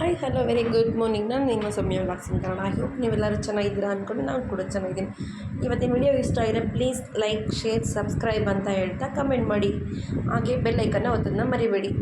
Hi hello very good morning. ನಾನು ನಿಮ್ಮ ಸೌಮ್ಯ ವ್ಲಾಗ್ಸಿಂಗ್ Kannada. I hope ನೀವೆಲ್ಲರೂ ಚೆನ್ನಾಗಿದ್ದೀರಾ ಅಂದ್ಕೊಂಡು ನಾನು ಕೂಡ ಚೆನ್ನಾಗಿದ್ದೀನಿ. ಇವತ್ತಿನ ವಿಡಿಯೋ ಇಷ್ಟ ಆದರೆ ಪ್ಲೀಸ್ ಲೈಕ್, ಶೇರ್, ಸಬ್ಸ್ಕ್ರೈಬ್ ಅಂತ ಹೇಳ್ತಾ ಕಮೆಂಟ್ ಮಾಡಿ. ಹಾಗೆ ಬೆಲ್ ಐಕನ್ನ ಒತ್ತೋದನ್ನ ಮರಿಬೇಡಿ.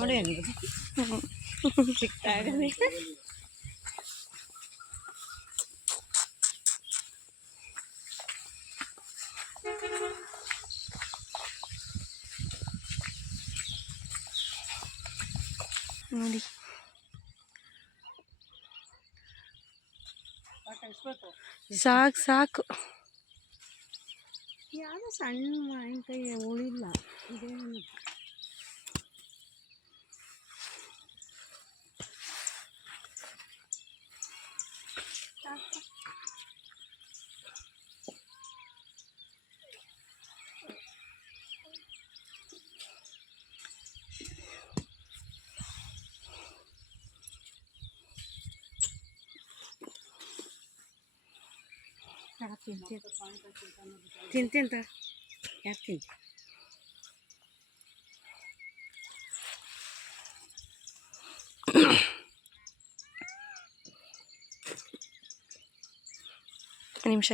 ನೋಡಿ ಸಿಗ್ತಾ ಇದೆ. ನೋಡಿ ಸಾಕು ಸಾಕು. ಯಾವುದೋ ಸಣ್ಣ ಮಾವಿನಕಾಯಿ ಉಳಿಲ್ಲ. ಇದೇನು ತಿಂತ ಯಾಕೆ ತಿಂತ ನಿಮಿಷ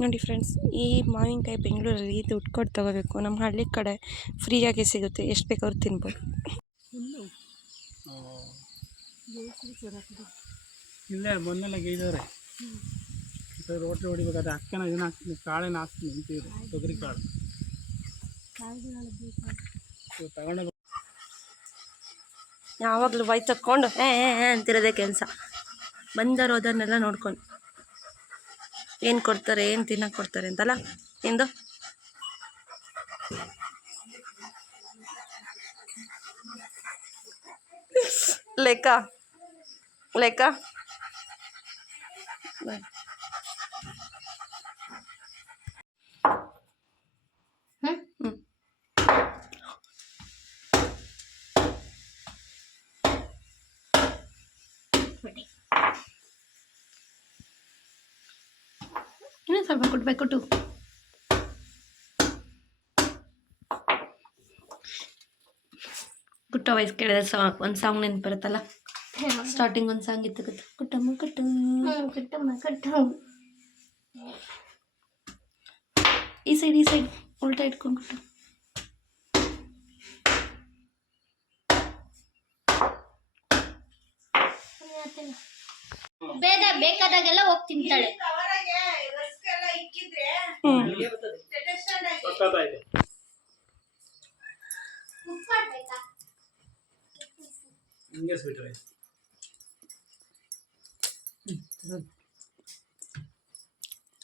ನೋಡಿ ಫ್ರೆಂಡ್ಸ್, ಈ ಮಾವಿನಕಾಯಿ ಬೆಂಗಳೂರಲ್ಲಿ ದುಡ್ಡು ಕೊಟ್ಟು ತಗೋಬೇಕು. ನಮ್ಮ ಹಳ್ಳಿ ಕಡೆ ಫ್ರೀಯಾಗಿ ಸಿಗುತ್ತೆ, ಎಷ್ಟು ಬೇಕಾದ್ರೂ ತಿನ್ಬೋದು. ಇಲ್ಲೇ ಮೊನ್ನೆಲ್ಲ ಗೈದವ್ರೆ ರೋಟ್ರಿ ಹೊಡಿಬೇಕಾದ್ರೆ ಅಕ್ಕನ ಇದನ್ನ ಹಾಕ್ತೀನಿ, ಕಾಳೇನ ಹಾಕ್ತೀನಿ ಅಂತೀರಿ, ತೊಗರಿ ಕಾಳು ತಗೊಂಡೋಗ. ಯಾವಾಗಲೂ ಬಾಯಿ ತಕ್ಕೊಂಡು ಅಂತಿರೋದೇ ಕೆಲಸ. ಬಂದವರು ಹೋದನ್ನೆಲ್ಲ ನೋಡ್ಕೊಂಡು ಏನು ಕೊಡ್ತಾರೆ, ಏನು ತಿನ್ನಕ್ಕೆ ಕೊಡ್ತಾರೆ ಅಂತಲ್ಲ ಎಂದು. ಲೆಕ್ಕ ಲೆಕ್ಕ ಇನ್ನೂ ಸ್ವಲ್ಪ ಕೊಟ್ಬೇಕು. ಗುಟ್ಟ ವಯಸ್ಸು ಕೇಳಿದ್ರೆ ಒಂದು ಸಾಂಗ್ ನೆನ್ಪು ಬರುತ್ತಲ್ಲ, ಸ್ಟಾರ್ಟಿಂಗ್ ಒಂದು ಸಾಂಗ್ ಇತ್ತು ಗೊತ್ತಾ, ಕುಟ್ಟಮ್ಮ ಕಟ್ಟು ಕುಟ್ಟಮ್ಮ ಕಟ್ಟು. ಈ ಸೈಡ್ ಉಲ್ಟಾ ಇಟ್ಕೊಂಡು ಕುಟ್ಟು. ಬೇಕಾದಾಗೆಲ್ಲ ಹೋಗಿ ತಿಂತಾಳೆ.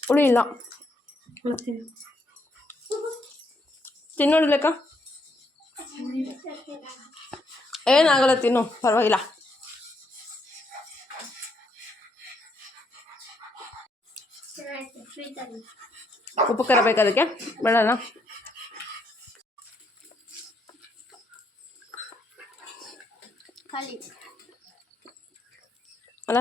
ಹುಳಿ ಇಲ್ಲ, ತಿನ್ನೋಡು ಲೆಕ್ಕ ಏನಾಗಲ್ಲ, ತಿನ್ನು ಪರವಾಗಿಲ್ಲ. ಉಪ್ಪು ಖಾರ ಬೇಕು ಅದಕ್ಕೆ ಬೇಡಲ್ಲ. ಅಲ್ಲ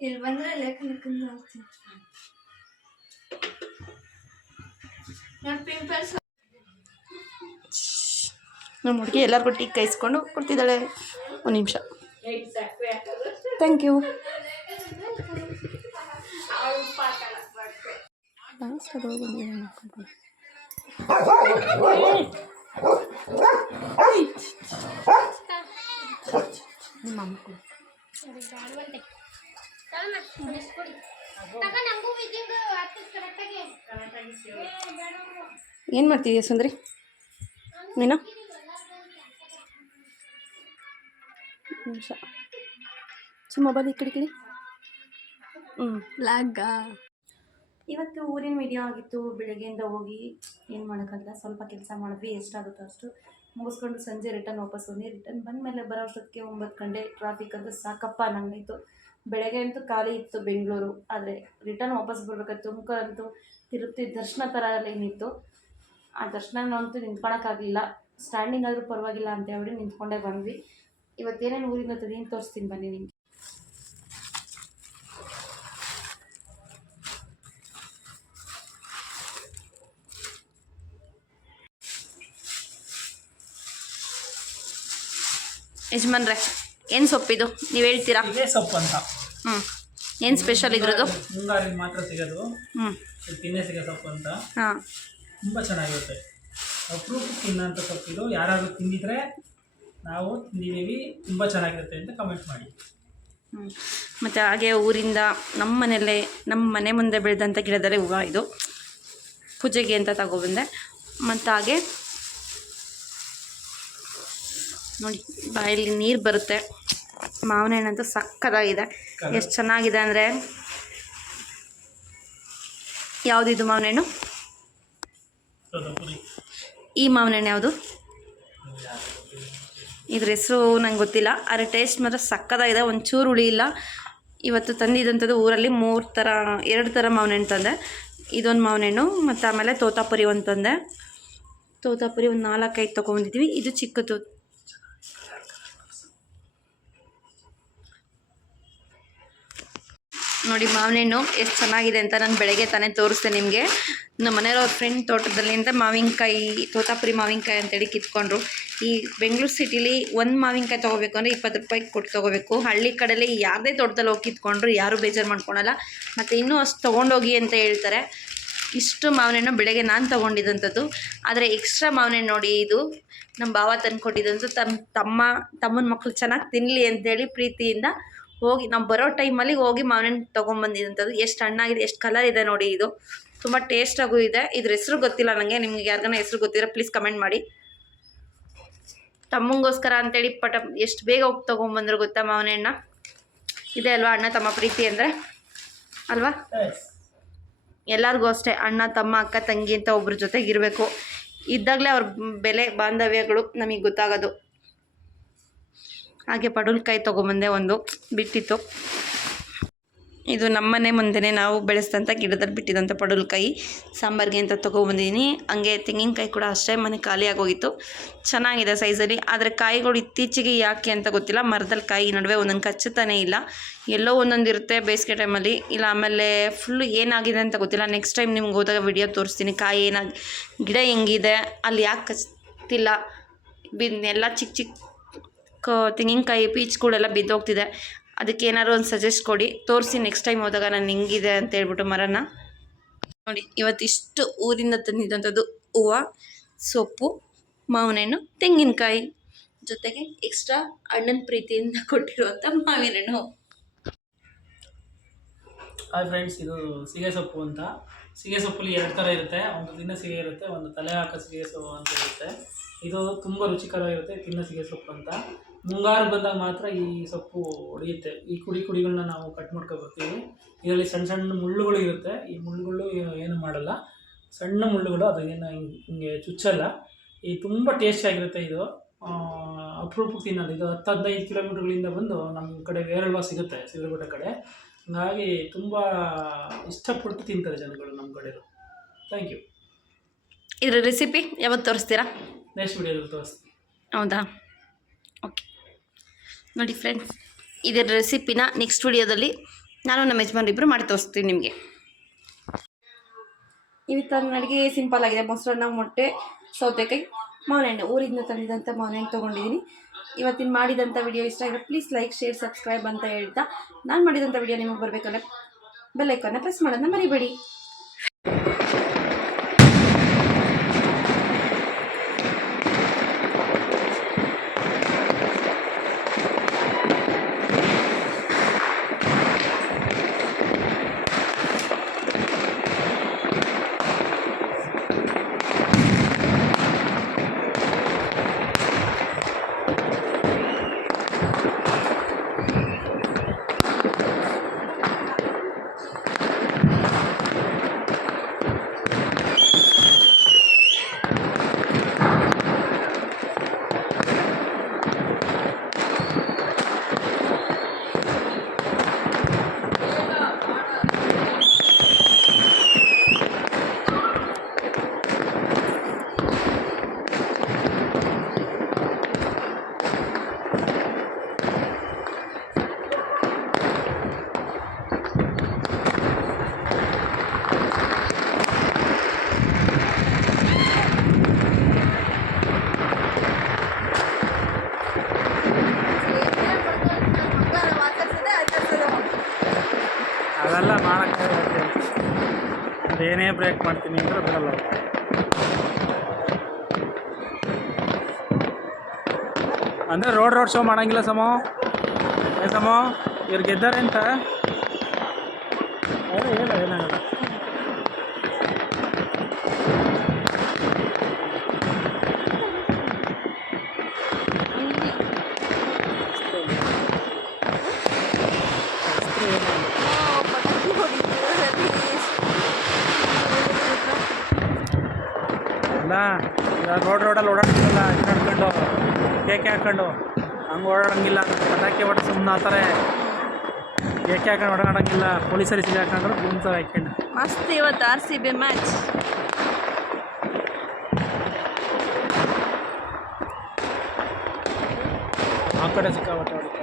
ಇಲ್ಲಿ ಬಂದ್ರೆ ಲೇಖನಕ್ಕಂದು ಹೋಗ್ತೀನಿ. ಪಿಂಪಲ್ಸ್ ನಮ್ಮ ಹುಡುಗಿ ಎಲ್ಲರಿಗೂ ಟೀ ಕಾಯಿಸ್ಕೊಂಡು ಕೊಡ್ತಿದ್ದಾಳೆ. ಒಂದು ನಿಮಿಷ. Thank you. ಏನು ಮಾಡ್ತಿದ್ದೀಯ ಸುಂದ್ರಿ ನೀನು? ನಿಮಿಷ ಮೊಬೈಲ್ ಈ ಕಡೆ ಲಾಗ ಇವತ್ತು ಊರಿನ ವಿಡಿಯೋ ಆಗಿತ್ತು. ಬೆಳಗ್ಗೆಯಿಂದ ಹೋಗಿ ಏನು ಮಾಡೋಕ್ಕಾಗಲ್ಲ, ಸ್ವಲ್ಪ ಕೆಲಸ ಮಾಡಿದ್ವಿ, ಎಷ್ಟಾಗುತ್ತೋ ಅಷ್ಟು ಮುಗಿಸ್ಕೊಂಡು ಸಂಜೆ ರಿಟರ್ನ್ ವಾಪಸ್ ಬಂದು ರಿಟರ್ನ್ ಬಂದಮೇಲೆ ಬರೋ ಅಷ್ಟೊತ್ತಿಗೆ 9 ಗಂಟೆ. ಟ್ರಾಫಿಕ್ ಅಂತೂ ಸಾಕಪ್ಪ ನಂಗಾಯಿತು. ಬೆಳಗ್ಗೆ ಅಂತೂ ಖಾಲಿ ಇತ್ತು ಬೆಂಗಳೂರು, ಆದರೆ ರಿಟರ್ನ್ ವಾಪಸ್ ಬರ್ಬೇಕಾದ್ರೆ ತುಮಕೂರು ಅಂತೂ ತಿರುಪತಿ ದರ್ಶನ ಥರ ಏನಿತ್ತು. ಆ ದರ್ಶನನಂತೂ ನಿಂತ್ಕೊಳಕ್ಕಾಗಲಿಲ್ಲ. ಸ್ಟ್ಯಾಂಡಿಂಗ್ ಆದರೂ ಪರವಾಗಿಲ್ಲ ಅಂತ ಹೇಳಿ ನಿಂತ್ಕೊಂಡೇ ಬಂದ್ವಿ. ಇವತ್ತೇನೇನು ಊರಿಂದ ತಂದು ತೋರಿಸ್ತೀನಿ ಬನ್ನಿ ನಿಮಗೆ. ಯಜಮಾನ್ರೆ, ಏನು ಸೊಪ್ಪಿದು ನೀವು ಹೇಳ್ತೀರಾ? ಇದೇ ಸೊಪ್ಪು ಅಂತ. ಏನು ಸ್ಪೆಷಲ್ ಇದ್ರದ್ದು? ಮುಂಗಾರಿಗೆ ಮಾತ್ರ ಸಿಗೋದು. ತಿನ್ನೇ ಸಿಗೋ ಸೊಪ್ಪು ಅಂತ. ಹಾಂ, ತುಂಬ ಚೆನ್ನಾಗಿರುತ್ತೆ. ಅಪರೂಪಕ್ಕೆ ತಿನ್ನೋಂಥ ಸೊಪ್ಪಿದು. ಯಾರಾದರೂ ತಿಂದಿದ್ರೆ ನಾವು ತಿಂದಿದ್ದೀವಿ, ತುಂಬ ಚೆನ್ನಾಗಿರುತ್ತೆ ಅಂತ ಕಮೆಂಟ್ ಮಾಡಿ. ಮತ್ತು ಹಾಗೆ ಊರಿಂದ ನಮ್ಮ ಮನೆಯಲ್ಲೇ ನಮ್ಮ ಮನೆ ಮುಂದೆ ಬೆಳೆದಂಥ ಗಿಡದಲ್ಲೇ ಹೂವು ಇದು, ಪೂಜೆಗೆ ಅಂತ ತಗೊಬಂದೆ. ಮತ್ತು ಹಾಗೆ ನೋಡಿ ಬಾಯಲ್ಲಿ ನೀರು ಬರುತ್ತೆ. ಮಾವಿನ ಹಣ್ಣಂತೂ ಸಕ್ಕತ್ತಾಗಿದೆ. ಎಷ್ಟು ಚೆನ್ನಾಗಿದೆ ಅಂದರೆ, ಯಾವುದಿದು ಮಾವಿನ ಹಣ್ಣು? ಈ ಮಾವಿನ ಹಣ್ಣು ಯಾವುದು? ಇದ್ರ ಹೆಸರು ನಂಗೆ ಗೊತ್ತಿಲ್ಲ, ಆದರೆ ಟೇಸ್ಟ್ ಮಾತ್ರ ಸಕ್ಕತ್ತಾಗಿದೆ. ಒಂಚೂರು ಹುಳಿ ಇಲ್ಲ. ಇವತ್ತು ತಂದಿದ್ದಂಥದ್ದು ಊರಲ್ಲಿ 2 ಥರ ಮಾವಿನ ಹಣ್ಣು ತಂದೆ. ಇದೊಂದು ಮಾವಿನ ಹಣ್ಣು ಮತ್ತು ಆಮೇಲೆ ತೋತಾಪುರಿ ಒಂದು ತಂದೆ. ತೋತಾಪುರಿ ಒಂದು 4-5 ತೊಗೊಂಡಿದ್ವಿ. ಇದು ಚಿಕ್ಕದು. ನೋಡಿ ಮಾವಿನ ಹಣ್ಣು ಎಷ್ಟು ಚೆನ್ನಾಗಿದೆ ಅಂತ ನಾನು ಬೆಳಗ್ಗೆ ತಾನೇ ತೋರಿಸ್ದೆ ನಿಮಗೆ. ನಮ್ಮ ಮನೆಯವ್ರ ಫ್ರೆಂಡ್ ತೋಟದಲ್ಲಿ ಅಂತ ಮಾವಿನಕಾಯಿ, ತೋತಾಪುರಿ ಮಾವಿನಕಾಯಿ ಅಂತೇಳಿ ಕಿತ್ಕೊಂಡ್ರು. ಈ ಬೆಂಗಳೂರು ಸಿಟಿಲಿ ಒಂದು ಮಾವಿನಕಾಯಿ ತೊಗೋಬೇಕು ಅಂದರೆ 20 ರೂಪಾಯಿಗೆ ಕೊಟ್ಟು ತೊಗೋಬೇಕು. ಹಳ್ಳಿ ಕಡೆಯಲ್ಲಿ ಯಾರದೇ ತೋಟದಲ್ಲಿ ಹೋಗಿ ಕಿತ್ಕೊಂಡ್ರು ಯಾರೂ ಬೇಜಾರು ಮಾಡ್ಕೊಳಲ್ಲ. ಮತ್ತು ಇನ್ನೂ ಅಷ್ಟು ತೊಗೊಂಡೋಗಿ ಅಂತ ಹೇಳ್ತಾರೆ. ಇಷ್ಟು ಮಾವಿನ ಹಣ್ಣು ಬೆಳಗ್ಗೆ ನಾನು ತೊಗೊಂಡಿದ್ದಂಥದ್ದು. ಆದರೆ ಎಕ್ಸ್ಟ್ರಾ ಮಾವಿನ ಹಣ್ಣು ನೋಡಿ, ಇದು ನಮ್ಮ ಭಾವ ತಂದುಕೊಟ್ಟಿದ್ದಂಥ ತಮ್ಮನ ಮಕ್ಕಳು ಚೆನ್ನಾಗಿ ತಿನ್ನಲಿ ಅಂತೇಳಿ ಪ್ರೀತಿಯಿಂದ ಹೋಗಿ ನಾವು ಬರೋ ಟೈಮಲ್ಲಿ ಹೋಗಿ ಮಾವಿನ ಹಣ್ಣು ತೊಗೊಂಬಂದಿದ್ದಂಥದ್ದು. ಎಷ್ಟು ಹಣ್ಣಾಗಿದೆ, ಎಷ್ಟು ಕಲರ್ ಇದೆ ನೋಡಿ. ಇದು ತುಂಬ ಟೇಸ್ಟಾಗೂ ಇದೆ. ಇದ್ರ ಹೆಸರು ಗೊತ್ತಿಲ್ಲ ನನಗೆ. ನಿಮ್ಗೆ ಯಾರಿಗಾನ ಹೆಸರು ಗೊತ್ತಿರೋ ಪ್ಲೀಸ್ ಕಮೆಂಟ್ ಮಾಡಿ. ತಮ್ಮಂಗೋಸ್ಕರ ಅಂತೇಳಿ ಎಷ್ಟು ಬೇಗ ಹೋಗಿ ತೊಗೊಂಬಂದ್ರು ಗೊತ್ತಾ ಮಾವಿನ ಹಣ್ಣ. ಇದೆ ಅಲ್ವಾ ಅಣ್ಣ ತಮ್ಮ ಪ್ರೀತಿ ಅಂದರೆ, ಅಲ್ವಾ? ಎಲ್ಲರಿಗೂ ಅಷ್ಟೇ ಅಣ್ಣ ತಮ್ಮ ಅಕ್ಕ ತಂಗಿ ಅಂತ ಒಬ್ರ ಜೊತೆಗಿರಬೇಕು. ಇದ್ದಾಗಲೇ ಅವ್ರ ಬೆಲೆ ಬಾಂಧವ್ಯಗಳು ನಮಗೆ ಗೊತ್ತಾಗೋದು. ಹಾಗೆ ಪಡವಲಕಾಯಿ ತೊಗೊಂಬಂದೆ, ಒಂದು ಬಿಟ್ಟಿತ್ತು. ಇದು ನಮ್ಮನೆ ಮುಂದೆನೇ ನಾವು ಬೆಳೆಸಿದಂಥ ಗಿಡದಲ್ಲಿ ಬಿಟ್ಟಿದ್ದಂಥ ಪಡವಲಕಾಯಿ ಸಾಂಬಾರಿಗೆ ಅಂತ ತೊಗೊಬಂದಿದ್ದೀನಿ. ಹಂಗೆ ತೆಂಗಿನಕಾಯಿ ಕೂಡ ಅಷ್ಟೇ, ಮನೆ ಖಾಲಿ ಆಗೋಗಿತ್ತು. ಚೆನ್ನಾಗಿದೆ ಸೈಜಲ್ಲಿ. ಆದರೆ ಕಾಯಿಗಳು ಇತ್ತೀಚೆಗೆ ಯಾಕೆ ಅಂತ ಗೊತ್ತಿಲ್ಲ, ಮರದಲ್ಲಿ ಕಾಯಿ ನಡುವೆ ಒಂದೊಂದು ಕಚ್ಚುತ್ತಾನೇ ಇಲ್ಲ. ಎಲ್ಲೋ ಒಂದೊಂದು ಇರುತ್ತೆ ಬೇಸಿಗೆ ಟೈಮಲ್ಲಿ, ಇಲ್ಲ ಆಮೇಲೆ ಫುಲ್ಲು ಏನಾಗಿದೆ ಅಂತ ಗೊತ್ತಿಲ್ಲ. ನೆಕ್ಸ್ಟ್ ಟೈಮ್ ನಿಮ್ಗೆ ಹೋದಾಗ ವಿಡಿಯೋ ತೋರಿಸ್ತೀನಿ. ಕಾಯಿ ಗಿಡ ಹೆಂಗಿದೆ, ಅಲ್ಲಿ ಯಾಕೆ ಕಚ್ತಿಲ್ಲ, ಎಲ್ಲ ಚಿಕ್ಕ ಚಿಕ್ಕ ತೆಂಗಿನಕಾಯಿ ಪೀಚ್ಗಳೆಲ್ಲ ಬಿದ್ದೋಗ್ತಿದೆ. ಅದಕ್ಕೆ ಏನಾದ್ರು ಒಂದು ಸಜೆಸ್ಟ್ ಕೊಡಿ, ತೋರಿಸಿ ನೆಕ್ಸ್ಟ್ ಟೈಮ್ ಹೋದಾಗ ನಾನು ಹೆಂಗಿದೆ ಅಂತ ಹೇಳ್ಬಿಟ್ಟು ಮರನ. ನೋಡಿ ಇವತ್ತಿಷ್ಟು ಊರಿಂದ ತಂದಿದ್ದಂಥದ್ದು ಹೂವು, ಸೊಪ್ಪು, ಮಾವಿನ ಹಣ್ಣು, ತೆಂಗಿನಕಾಯಿ, ಜೊತೆಗೆ ಎಕ್ಸ್ಟ್ರಾ ಅಣ್ಣನ ಪ್ರೀತಿಯಿಂದ ಕೊಟ್ಟಿರುವಂಥ ಮಾವಿನ ಹಣ್ಣು. ಹಾಯ್ ಫ್ರೆಂಡ್ಸ್, ಇದು ಸೀಗೆ ಸೊಪ್ಪು ಅಂತ. ಸೀಗೆ ಸೊಪ್ಪಲ್ಲಿ 2 ಥರ ಇರುತ್ತೆ. ಒಂದು ತಿನ್ನ ಸೀಗೆ ಇರುತ್ತೆ, ಒಂದು ತಲೆ ಹಾಕೋ ಸೀಗೆ ಸೊಪ್ಪು ಅಂತ ಇರುತ್ತೆ. ಇದು ತುಂಬ ರುಚಿಕರವಾಗಿರುತ್ತೆ ತಿನ್ನ ಸೀಗೆ ಸೊಪ್ಪು ಅಂತ. ಮುಂಗಾರು ಬಂದಾಗ ಮಾತ್ರ ಈ ಸೊಪ್ಪು ಹೊಡೆಯುತ್ತೆ. ಈ ಕುಡಿಗಳನ್ನ ನಾವು ಕಟ್ ಮಾಡ್ಕೊಬರ್ತೀವಿ. ಇದರಲ್ಲಿ ಸಣ್ಣ ಸಣ್ಣ ಮುಳ್ಳುಗಳು ಇರುತ್ತೆ. ಈ ಮುಳ್ಳುಗಳು ಏನು ಮಾಡಲ್ಲ, ಸಣ್ಣ ಮುಳ್ಳುಗಳು, ಅದು ಏನು ಹಿಂಗೆ ಚುಚ್ಚಲ್ಲ. ಈ ತುಂಬ ಟೇಸ್ಟಿಯಾಗಿರುತ್ತೆ. ಇದು ಅಪರೂಪಕ್ಕೆ ತಿನ್ನೋದು. ಇದು 10-15 ಕಿಲೋಮೀಟ್ರ್ಗಳಿಂದ ಬಂದು ನಮ್ಮ ಕಡೆ ವೇರಲ್ವಾ ಸಿಗುತ್ತೆ, ಸಿರುಗುಡ್ಡ ಕಡೆ. ಹಾಗಾಗಿ ತುಂಬ ಇಷ್ಟಪಟ್ಟು ತಿಂತಾರೆ ಜನಗಳು ನಮ್ಮ ಕಡೆಯವರು. Thank you. ಇದರ ರೆಸಿಪಿ ಯಾವತ್ತು ತೋರಿಸ್ತೀರಾ? ನೆಕ್ಸ್ಟ್ ವಿಡಿಯೋದಲ್ಲಿ ತೋರಿಸ್ತೀನಿ. ಹೌದಾ? ಓಕೆ. ನೋಡಿ ಫ್ರೆಂಡ್ಸ್, ಇದರ ರೆಸಿಪಿನ ನೆಕ್ಸ್ಟ್ ವಿಡಿಯೋದಲ್ಲಿ ನಾನು ನಮ್ಮ ಯಜಮಾನ್ರಿಬ್ಬರು ಮಾಡಿ ತೋರಿಸ್ತೀನಿ ನಿಮಗೆ. ಇವತ್ತು ನನ್ನ ಅಡುಗೆ ಸಿಂಪಲ್ ಆಗಿದೆ. ಮೊಸರನ್ನ, ಮೊಟ್ಟೆ, ಸೌತೆಕಾಯಿ, ಮಾವಿನ ಹಣ್ಣು. ಊರಿಂದ ತಂದಿದ್ದಂಥ ಮಾವಿನ ಹಣ್ಣು ತೊಗೊಂಡಿದ್ದೀನಿ. ಇವತ್ತಿನ ಮಾಡಿದಂಥ ವಿಡಿಯೋ ಇಷ್ಟ ಆಗಿರೋ ಪ್ಲೀಸ್ ಲೈಕ್, ಶೇರ್, ಸಬ್ಸ್ಕ್ರೈಬ್ ಅಂತ ಹೇಳ್ತಾ, ನಾನು ಮಾಡಿದಂಥ ವಿಡಿಯೋ ನಿಮಗೆ ಬರಬೇಕಂದ್ರೆ ಬೆಲ್ ಐಕಾನ್ನ ಪ್ರೆಸ್ ಮಾಡೋದನ್ನ ಮರಿಬೇಡಿ. ಅದೆಲ್ಲ ಮಾಡೋಕ್ಕೆ ಏನೇ ಬ್ರೇಕ್ ಮಾಡ್ತೀನಿ ಅಂದರೆ ಬರಲ್ಲ. ಅಂದರೆ ರೋಡ್ ಶೋ ಮಾಡೋಂಗಿಲ್ಲ ಸಮೋ. ಸಮೋ ಇವ್ರು ಗೆದ್ದಾರೆ ಅಂತ ಹೇಳ ಏನಾಗಲ್ಲ. ಅಲ್ಲ ರೋಡಲ್ಲಿ ಓಡಾಡ್ತಿರಲ್ಲ, ನಡ್ಕೊಂಡು ಕೇಕೆ ಹಾಕ್ಕೊಂಡು ಹಂಗೆ ಓಡಾಡೋಂಗಿಲ್ಲ. ಪಟಾಕಿ ಹೊಟ್ಟು ಸುಮ್ಮನೆ ಆತಾರೆ. ಕೇಕೆ ಹಾಕೊಂಡು ಓಡಾಡೋಂಗಿಲ್ಲ. ಪೊಲೀಸರಿಗೆ ಸಿಗಿ ಹಾಕೊಂಡ್ರು ಗುಂತಾರೆ ಹಾಕ್ಕೊಂಡು. ಮಸ್ತ್ ಇವತ್ತು RCB ಮ್ಯಾಚ್. ಆ ಕಡೆ ಸಿಕ್ಕಾಪಟ್ಟೆ ಹೊಡಿತಾರೆ.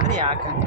ಅಂದ್ರೆ ಯಾಕಂತ